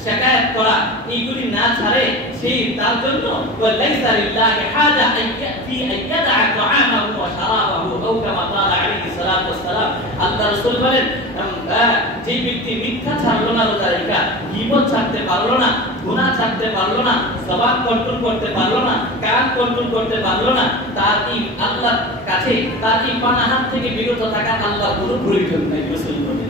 শিকায়ত করা, এইগুলি না ছাড়ে, সেই তার জন্য ওয়ালাইসা লিল্লাহি হাজা আইয়াতি আইয়াদা তাআমাহু ওয়া শারাবাহু, আও কামা ক্বালা আলাইহিস সালাতু ওয়াস সালাম। আল্লাহ রাসূল বলেন, যে ব্যক্তি মিথ্যা ছাড়লো না, রোজা রেখা, গীবত ছাড়তে পারলো না, গুনাহ ছাড়তে পারলো না, জবান কন্ট্রোল করতে পারলো না, কান কন্ট্রোল করতে পারলো না, তার এই আল্লাহর কাছে তার এই পানাহার থেকে বিরত থাকা আল্লাহ কোনো প্রয়োজন নাই। রাসূল বলেন,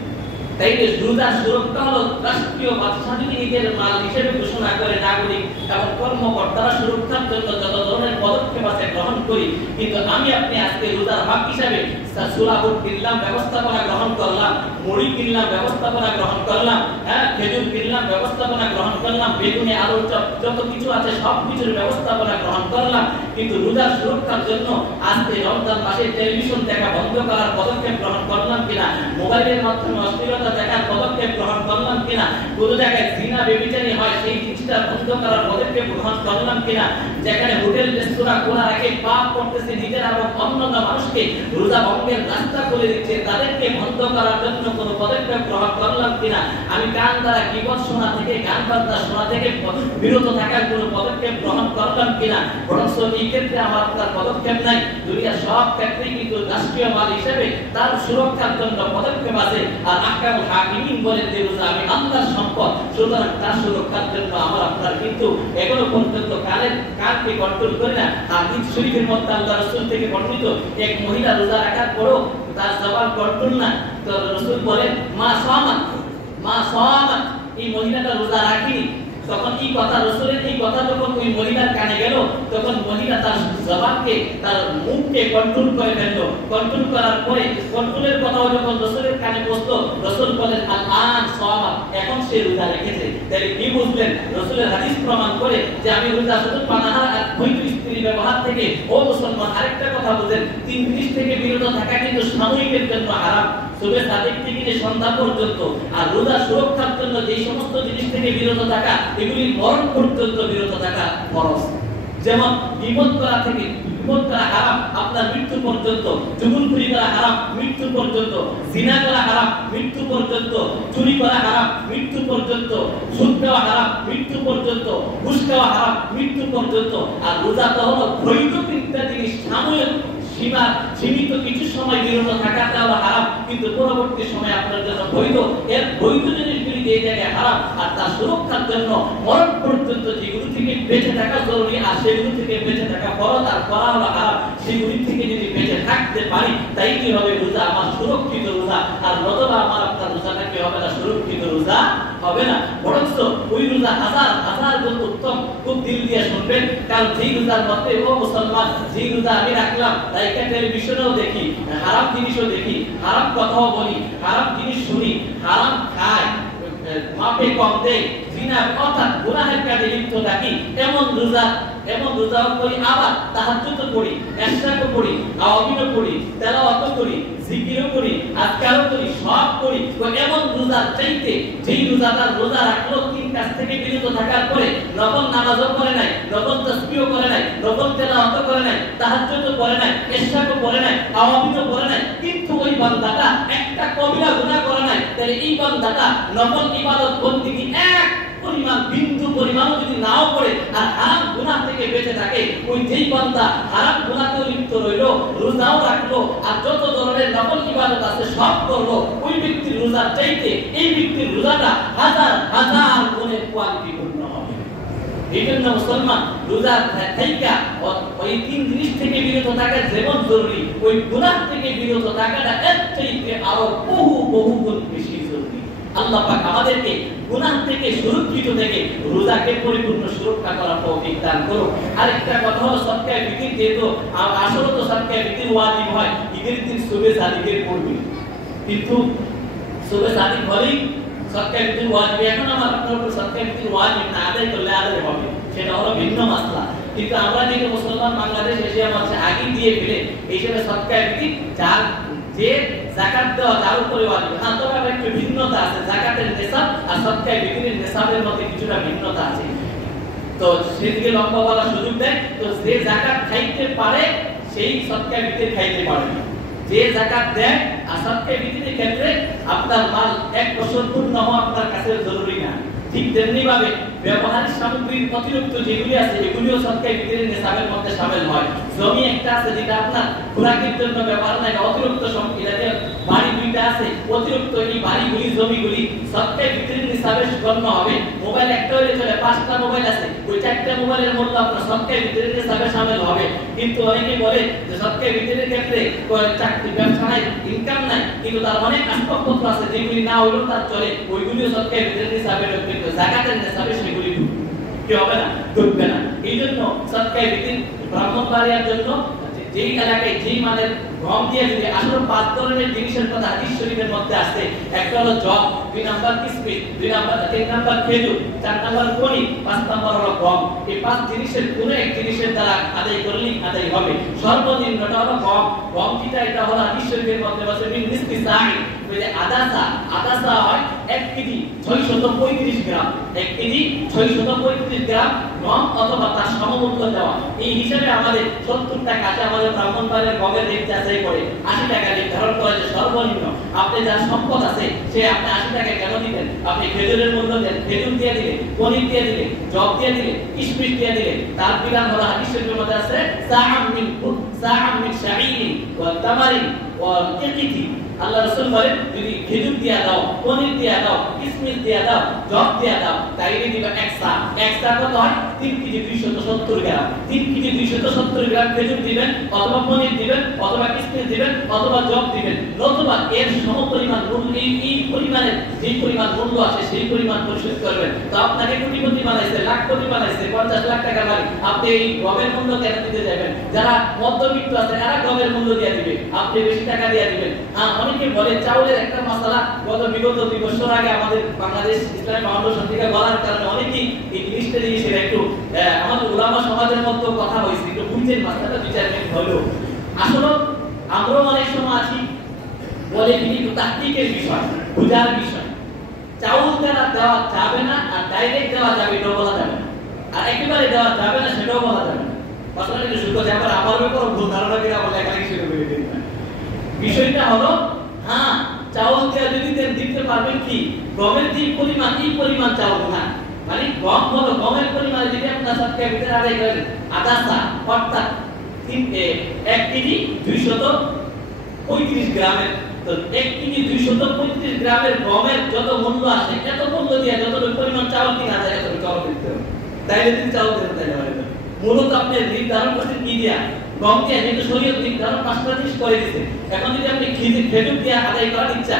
তাই রোজার সুরক্ষা হলো রাষ্ট্রীয় বাদশা যদি নিজের মাল হিসেবে ঘোষণা করে, নাগরিক এবং কর্মকর্তারা সুরক্ষার জন্য যত ধরনের পদক্ষেপ আছে গ্রহণ করি, কিন্তু আমি আপনি আজকে রোজার হক হিসাবে সুলাবুট কিনলাম, ব্যবস্থাপনা গ্রহণ করলাম, মুড়ি কিনলাম, ব্যবস্থাপনা গ্রহণ করলাম, খেজুর কিনলাম, ব্যবস্থাপনা গ্রহণ করলাম, বেগুনে আলুর চপ, যত কিছু আছে সব কিছুর ব্যবস্থাপনা গ্রহণ করলাম, কিন্তু রোজার সুরক্ষার জন্য আজকে রমজান মাসে টেলিভিশন দেখা বন্ধ করার পদক্ষেপ গ্রহণ করলাম কিনা, মোবাইলের মাধ্যমে অশ্লীলতা দেখার পদক্ষেপ গ্রহণ করলাম কিনা, কোনো জায়গায় জিনা ব্যভিচারী হয় সেই জিনিস জিনিসটা বন্ধ করার পদক্ষেপ গ্রহণ করলাম কিনা, যেখানে হোটেল রেস্তোরাঁ খোলা রেখে পাপ করতেছে নিজের এবং অন্যান্য মানুষকে রোজা ভঙ্গের রাস্তা খুলে দিচ্ছে, তাদেরকে বন্ধ করার জন্য কোনো পদক্ষেপ গ্রহণ করলাম কিনা, আমি কান দ্বারা গীবত শোনা থেকে গান বাজনা শোনা থেকে বিরত থাকার কোনো পদক্ষেপ গ্রহণ করলাম কিনা, বরং এই ক্ষেত্রে আমার আপনার পদক্ষেপ নাই। দুনিয়ার সব ক্ষেত্রেই কিন্তু রাষ্ট্রীয় মাল হিসেবে তার সুরক্ষার জন্য পদক্ষেপ আছে। আর আহকামুল হাকিমিন বলেন যে রোজা আমি আল্লাহর সম্পদ, সুতরাং তার সুরক্ষার জন্য আমার আপনার কিন্তু এখনো পর্যন্ত কানকে কন্ট্রোল করে না। হাদিস শরীফের মধ্যে আল্লাহ রাসূল থেকে বর্ণিত এক মহিলা রোজা রাখার পরও তার জবান কন্ট্রোল না, তো রাসূল বলেন মা সামাত, এই মহিলাটা রোজা রাখেনি। তখন এই কথা রাসূলের এই কথা যখন ওই মহিলার কানে গেল, তখন মহিলা তার জবানকে তার মুখকে কন্ট্রোল করে ফেলল। কন্ট্রোল করার পরে কন্ট্রোলের কথা যখন রাসূলের কানে পৌঁছলো, রাসূল বলেন আল-আন সামাত, এখন সে রোজা রেখেছে। তাহলে কি বুঝলেন? রাসূলের হাদিস প্রমাণ করে যে আমি রোজা শুধু পানাহার আর বৈধ স্ত্রী ব্যবহার থেকে। ও মুসলমান, আরেকটা কথা বুঝেন, 3 জিনিস থেকে বিরত থাকা কিন্তু সাময়িকের জন্য হারাম, সুবে সাদিক থেকে সন্ধ্যা পর্যন্ত। আর রোজা সুরক্ষার জন্য যে সমস্ত জিনিস থেকে বিরত থাকা, এগুলি মরণ পর্যন্ত বিরত থাকা ফরজ। যেমন গীবত করা থেকে গীবত করা হারাম আপনার মৃত্যু পর্যন্ত, জুলুমখুরি করা হারাম মৃত্যু পর্যন্ত, জিনা করা হারাম মৃত্যু পর্যন্ত, চুরি করা হারাম মৃত্যু পর্যন্ত, সুদ খাওয়া হারাম মৃত্যু পর্যন্ত, ঘুষ খাওয়া হারাম মৃত্যু পর্যন্ত। আর রোজা তো হলো বৈধ তিনটা জিনিস, সাময়িক সীমিত কিছু সময় বিরত থাকাটা হলো হারাম, কিন্তু পরবর্তী সময় আপনার জন্য বৈধ। এর বৈধ জিনিসগুলি যে জায়গায় হারাম, আর তার সুরক্ষার জন্য মরণ পর্যন্ত যেগুলো থেকে বেঁচে থাকা জরুরি আর সেগুলো থেকে বেঁচে থাকা ফরজ আর করা হলো হারাম, সেগুলি থেকে যদি বেঁচে থাকতে পারি, তাই কি হবে? রোজা আমার সুরক্ষিত রোজা। আর নতুবা আমার আপনার রোজাটা কি হবে না? সুরক্ষিত রোজা হবে না। বরং ওই রোজা হাজার গুণ উত্তম। খুব দিল দিয়ে শুনবেন, কারণ যেই রোজার মধ্যে ও মুসলমান, যেই রোজা আমি রাখলাম তাই টেলিভিশনেও দেখি, হারাম জিনিসও দেখি, হারাম কথাও বলি, হারাম জিনিস শুনি, হারাম খাই, মাপে কম দেই, জিনা অর্থাৎ গুনাহের কাজে লিপ্ত থাকি, এমন রোজাও করি, আবার তাহাজ্জুদও করি, ইশরাকও করি, আওয়াবিনও করি, তেলাওয়াতও করি, জিকিরও করি, আজকারও করি, সব করি। তো এমন রোজার চাইতে যেই রোজাদার রোজা রাখলো 3 কাজ থেকে বিরত থাকার পরে নফল নামাজও করে নাই, নফল তাসবিহও করে নাই, নফল তেলাওয়াতও করে নাই, তাহাজ্জুদও করে নাই, ইশরাকও করে নাই, আওয়াবিনও করে নাই, কিন্তু ওই বান্দাটা একটা কবিরা গুনাহ করে নাই, তাহলে এই বান্দাটা নফল ইবাদত বন্দেগী এক পরিমাণ বিন্দু পরিমাণও যদি নাও করে আর হারাম গুনাহ থেকে বেঁচে থাকে, ওই যেই বান্দা হারাম গুনাহতে লিপ্ত রইলো, রোজাও রাখলো আর যত ধরনের নফল ইবাদত আছে সব করলো, ওই ব্যক্তির রোজার চাইতে এই ব্যক্তির রোজাটা হাজার গুণে কোয়ালিটিপূর্ণ হবে। বিভিন্ন মুসলমান রোজার থাইকা ওই 3 জিনিস থেকে বিরত থাকা যেমন জরুরি, ওই গুনাহ থেকে বিরত থাকাটা এর চাইতে আরো বহু গুণ বেশি জরুরি। আল্লাহ পাক আমাদেরকে গুনাহ থেকে সুরক্ষিত থেকে রোজাকে পরিপূর্ণ সুরক্ষা করার তৌফিক দান করুন। আরেকটা কথা হলো সদকায়ে ফিতর, যেহেতু আসলে তো সদকায়ে ফিতর ওয়াজিব হয় ঈদের দিন সুবে সাদিকের পূর্বে, কিন্তু সুবে সাদিক হলেই সদকায়ে ফিতর ওয়াজিব। এখন আমার আপনার উপর সদকায়ে ফিতর ওয়াজিব না, আদায় করলে আদায় হবে, সেটা হলো ভিন্ন মাসলা। কিন্তু আমরা যেহেতু মুসলমান বাংলাদেশ এশিয়া মহাদেশে আগে দিয়ে ফেলে এই হিসেবে সদকায়ে ফিতর যে যাকাত দেওয়া তার উপরে ওয়াজিব। হ্যাঁ, তবে একটু ভিন্নতা আছে, যাকাতের নিসাব আর সদকায়ে ফিতরের নিসাবের মধ্যে কিছুটা ভিন্নতা আছে, তো সেদিকে লক্ষ্য করার সুযোগ দেয়। তো যে যাকাত খাইতে পারে সেই সদকায়ে ফিতর খাইতে পারে, যে যাকাত দেয় আর সদকায়ে ফিতরের ক্ষেত্রে আপনার মাল 1 বছর পূর্ণ হওয়া আপনার কাছে জরুরি না। ঠিক তেমনি ভাবে ব্যবহারিক সামগ্রীর অতিরিক্ত যেগুলি আছে এগুলিও সদকায়ে ফিতরের নিসাবের মধ্যে শামিল হয়। জমি একটা আছে যেটা আপনার খোরাকের জন্য ব্যবহার না, এটা অতিরিক্ত সম্পদ। বাড়ি 2টা আছে, অতিরিক্ত এই বাড়িগুলি জমিগুলি সদকায়ে ফিতরের নিসাবে গণ্য হবে। মোবাইল একটা হলে চলে, 5টা মোবাইল আছে, ওই 4টা মোবাইলের মধ্যে আপনার সদকায়ে ফিতরের নিসাবে শামিল হবে। কিন্তু অনেকে বলে যে সদকায়ে ফিতরের ক্ষেত্রে চাকরি ব্যবসা নাই, ইনকাম নাই, কিন্তু তার অনেক আসবাবপত্র আছে যেগুলি না হলেও তার চলে, ওইগুলিও সদকায়ে ফিতরের নিসাবে ঢুকবে, কিন্তু যাকাতের নিসাবে সেগুলি কি হবে না, ঢুকবে না। এই জন্য সদকায়ে ফিতর ব্রাহ্মণবাড়িয়ার জন্য যেই এলাকায় যেই মানের গম দিয়ে যদি আসলে 5 ধরনের জিনিসের কথা হাদিস শরীফের মধ্যে আছে। একটা হলো জব, 2 নাম্বার কিসমিস, 3 নাম্বার খেজুর, 4 নাম্বার কনি, 5 নাম্বার হলো গম। এই 5 জিনিসের কোন এক জিনিসের দ্বারা আদায় করলেই আদায় হবে। সর্বনিম্নটা হলো গম। গম যেটা এটা হলো হাদিস শরীফের মধ্যে আছে মিন নিসফি সাই, ওই যে আদাসা হয় 1 কেজি 635 গ্রাম, 1 কেজি 635 গ্রাম গম অথবা তার সমমূল্য দেওয়া। এই হিসাবে আমাদের 70 টাকা আছে, আমাদের ব্রাহ্মণবাড়ির গমের রেট যাচাই করে 80 টাকা নির্ধারণ করা যে সর্বনিম্ন। আপনি যার সম্পদ আছে সে আপনি 80 টাকা কেন দিবেন? আপনি খেজুরের মূল্য দেন, খেজুর দিয়ে দিলে, পনির দিয়ে দিলে, জব দিয়ে দিলে, কিশমিশ দিয়ে দিলে। তার বিধান হলো হাদিস শরীফের মধ্যে আছে সাআম মিন শাঈরিন ওয়া তামারিন ওয়া ইকিতি। আল্লাহ রাসূল বলেন যদি খেজুর দিয়া দাও, পনির দিয়া দাও, কিশমিশ দিয়া দাও, জব দিয়া দাও, তাইলে দিবা এক সা কত হয়? 3 কেজি 270 গ্রাম। 3 কেজি 270 গ্রাম খেজুর দিবেন, অথবা পনির দিবেন, অথবা কিশমিশ দিবেন, অথবা জব দিবেন, নতুবা এর সমপরিমাণ মূল্য এই পরিমাণের যে পরিমাণ মূল্য আছে সেই পরিমাণ পরিশোধ করবেন। তো আপনাকে কোটিপতি বানাইছে, লাখপতি বানাইছে, 50 লাখ টাকা মালিক, আপনি এই গমের মূল্য কেন দিতে যাবেন? যারা মধ্যবিত্ত আছে এরা গমের মূল্য দিয়ে দিবে, আপনি বেশি টাকা দিয়ে দিবেন। অনেকে বলে চাউলের একটা মশলা বিগত 2 বছর আগে আমাদের বাংলাদেশ ইসলামিক ফাউন্ডেশন থেকে বলার কারণে অনেকেই এই জিনিসটা নিয়ে একটু আমাদের উলামা সমাজের মধ্যে কথা হয়েছে, একটু বুঝছেন মাসালাটা বিচার হলো। আসলে আমরাও অনেক সময় আছি বলে কিন্তু তাহকিকের বিষয়, বুঝার বিষয়। চাউল দেওয়া যাবে না, আর ডাইরেক্ট দেওয়া যাবে এটাও বলা যাবে না, আর একেবারে দেওয়া যাবে না সেটাও বলা যাবে না। মাসালাটা একটু শুরু করতে আবার আমার ব্যাপারে ভুল ধারণা করে আবার লেখালেখি শুরু করে দিন। বিষয়টা হলো চাউল দেওয়া যদি দিতে পারবেন কি গমের যে পরিমাণ এই পরিমাণ চাউল না, মানে গম হলো গমের পরিমাণ যদি আপনার সবকে ভিতরে আদায় করেন আদাসা অর্থাৎ 1 কেজি 235 গ্রামের, তো 1 কেজি 235 গ্রামের গমের যত মূল্য আসে এত মূল্য দিয়ে যতটুকু পরিমাণ চাউল কিনা যায় এতটুকু চাউল দিতে হবে। তাইলে যদি চাউল দিতে তাইলে মূলত আপনি নির্ধারণ করছেন কি দিয়া? গম দিয়ে, যেহেতু শরীয়ত নির্ধারণ 5টা জিনিস করে দিয়েছে। এখন যদি আপনি খেজুর দিয়ে আদায় করার ইচ্ছা,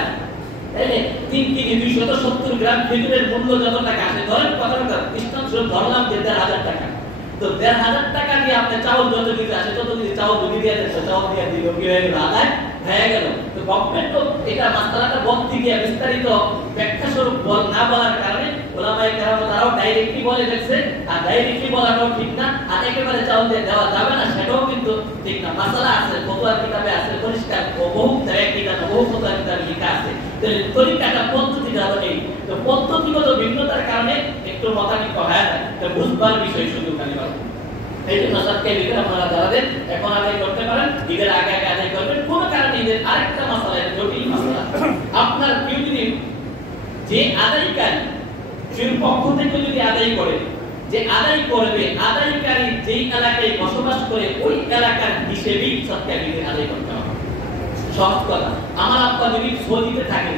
তাহলে 3 কেজি 270 গ্রাম খেজুরের মূল্য যত টাকা আসে, ধরেন কথাটা দৃষ্টান্ত ধরলাম যে 1,500 টাকা, তো 1,500 টাকা দিয়ে আপনি চাউল যত দিতে আসে তত যদি চাউল যদি দিয়ে দেন, চাউল দিয়ে দিল কি হয়ে গেল? আদায় হয়ে গেল। তো গভর্নমেন্ট তো এটা মাসআলাটা বলতে গিয়ে বিস্তারিত ব্যাখ্যা স্বরূপ না বলার কারণে ওলামায়ে কেরাম তারাও ডাইরেক্টলি বলে দিয়েছে, আর ডাইরেক্টলি বলাটাও ঠিক না, আর একেবারে চাউল দিয়ে দেওয়া যাবে না সেটাও কিন্তু ঠিক না। মাসআলা আছে, ফতোয়ার কিতাবে আছে পরিষ্কার, বহু জায়গায় কিতাব, বহু ফতোয়ার কিতাবে লেখা আছে। তো তরিকাটা পদ্ধতিটা হলো এই, তো পদ্ধতিগত ভিন্নতার কারণে একটু মতানৈক্য হয় না, তো বুঝবার বিষয় শুধু খালি বাবা। এই জন্য সবকে ঈদের আপনারা যারা দেন এখন আদায় করতে পারেন, ঈদের আগে আগে আদায় করবেন। কোন কারণে ঈদের আরেকটা মাসআলা, জটিল মাসআলা, আপনার কেউ যদি যে আদায়কারী সেই পক্ষ থেকে যদি আদায় করে, যে আদায় করবে আদায়কারী যেই এলাকায় বসবাস করে ওই এলাকার হিসেবেই সবকে ঈদের আদায় করতে হবে। সহজ কথা, আমার আব্বা যদি সৌদিতে থাকে,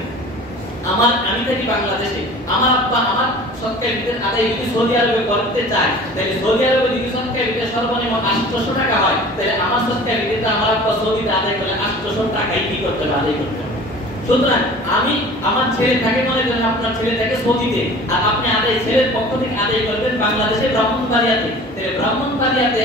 আমি থাকি বাংলাদেশে, আমার আব্বা আমার সরকারি ঈদের আদায় যদি সৌদি আরবে করতে চায়, তাহলে সৌদি আরবে যদি সরকারি ঈদের সর্বনিম্ন 800 টাকা হয়, তাহলে আমার সরকারি ঈদটা আমার আব্বা সৌদিতে আদায় করলে 800 টাকাই কি করতে হবে? আদায় করতে হবে। সুতরাং আমি আমার ছেলে থাকে, মনে করেন আপনার ছেলে থাকে সৌদিতে, আর আপনি আদায় ছেলের পক্ষ থেকে আদায় করবেন বাংলাদেশে ব্রাহ্মণবাড়িয়াতে, তাহলে ব্রাহ্মণবাড়িয়াতে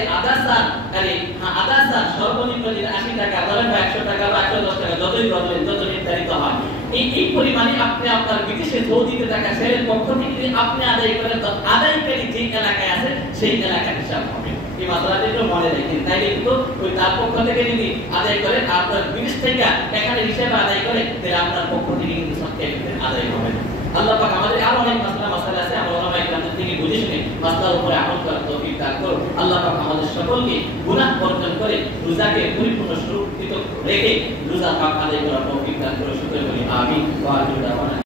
আদাসা সর্বনিম্ন যদি 80 টাকা ধরেন বা 100 টাকা বা 110 টাকা যতই বলেন যত নির্ধারিত হয়, এই পরিমাণে আপনি আপনার বিদেশে সৌদিতে থাকা ছেলের পক্ষ থেকে আপনি আদায় করেন, তো আদায়কারী যে এলাকায় আছে সেই এলাকার হিসাব হবে। এই মাসআলাটা একটু মনে রাখেন, তাইলে কিন্তু ওই তার পক্ষ থেকে যদি আদায় করে আপনার বিদেশ থেকে এখানে হিসাবে আদায় করে, তাহলে আপনার পক্ষ থেকে কিন্তু সবকে আদায় হবে না। আল্লাহ পাক আমাদের আরো অনেক মাসআলা আছে, আমরা ওলামায়ে কেরাম থেকে বুঝে শুনে মাসআলার উপরে আমল করার তৌফিক দান করুন। আল্লাহ পাক আমাদের সকলকে গুনাহ বর্জন করে রোজাকে পরিপূর্ণ সুরক্ষিত রেখে রোজা পাক আদায় করার তৌফিক দান করুন। শুকর করি আমিন। ওয়া আখিরু দাওয়ানা